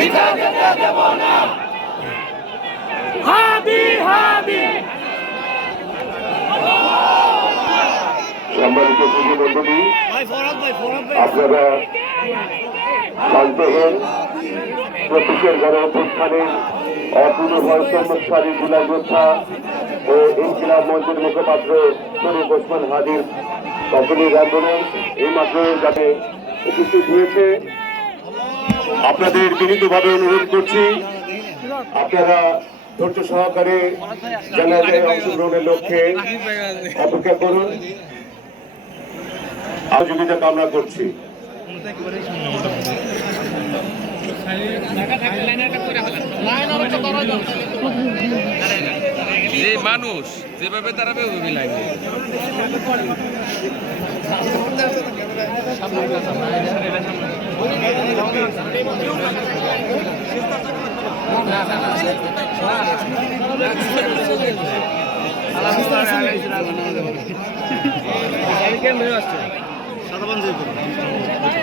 পিঠা খেতে দেব না হাবি হাবি সম্মানিত সুধী আপনারা শান্ত হন। প্রত্যেকের ঘরে অভ্যুত্থানে অপূর্ব ভয়সম্মুখারী জেলা যোদ্ধা ও ইনকিলাব মঞ্চের মুখপাত্র শরীফ ওসমান হাদির সকলের আন্দোলন এই মাত্র যাতে উপস্থিত হয়েছে। আপনাদের বিনীতভাবে অনুরোধ করছি, আপনারা ধৈর্য সহকারে জানাজায় অংশগ্রহণের লক্ষ্যে অপেক্ষা করুন। সহযোগিতা কামনা করছি। যে মানুষ যেভাবে দাঁড়াবে ওইভাবে লাগবে। ভাই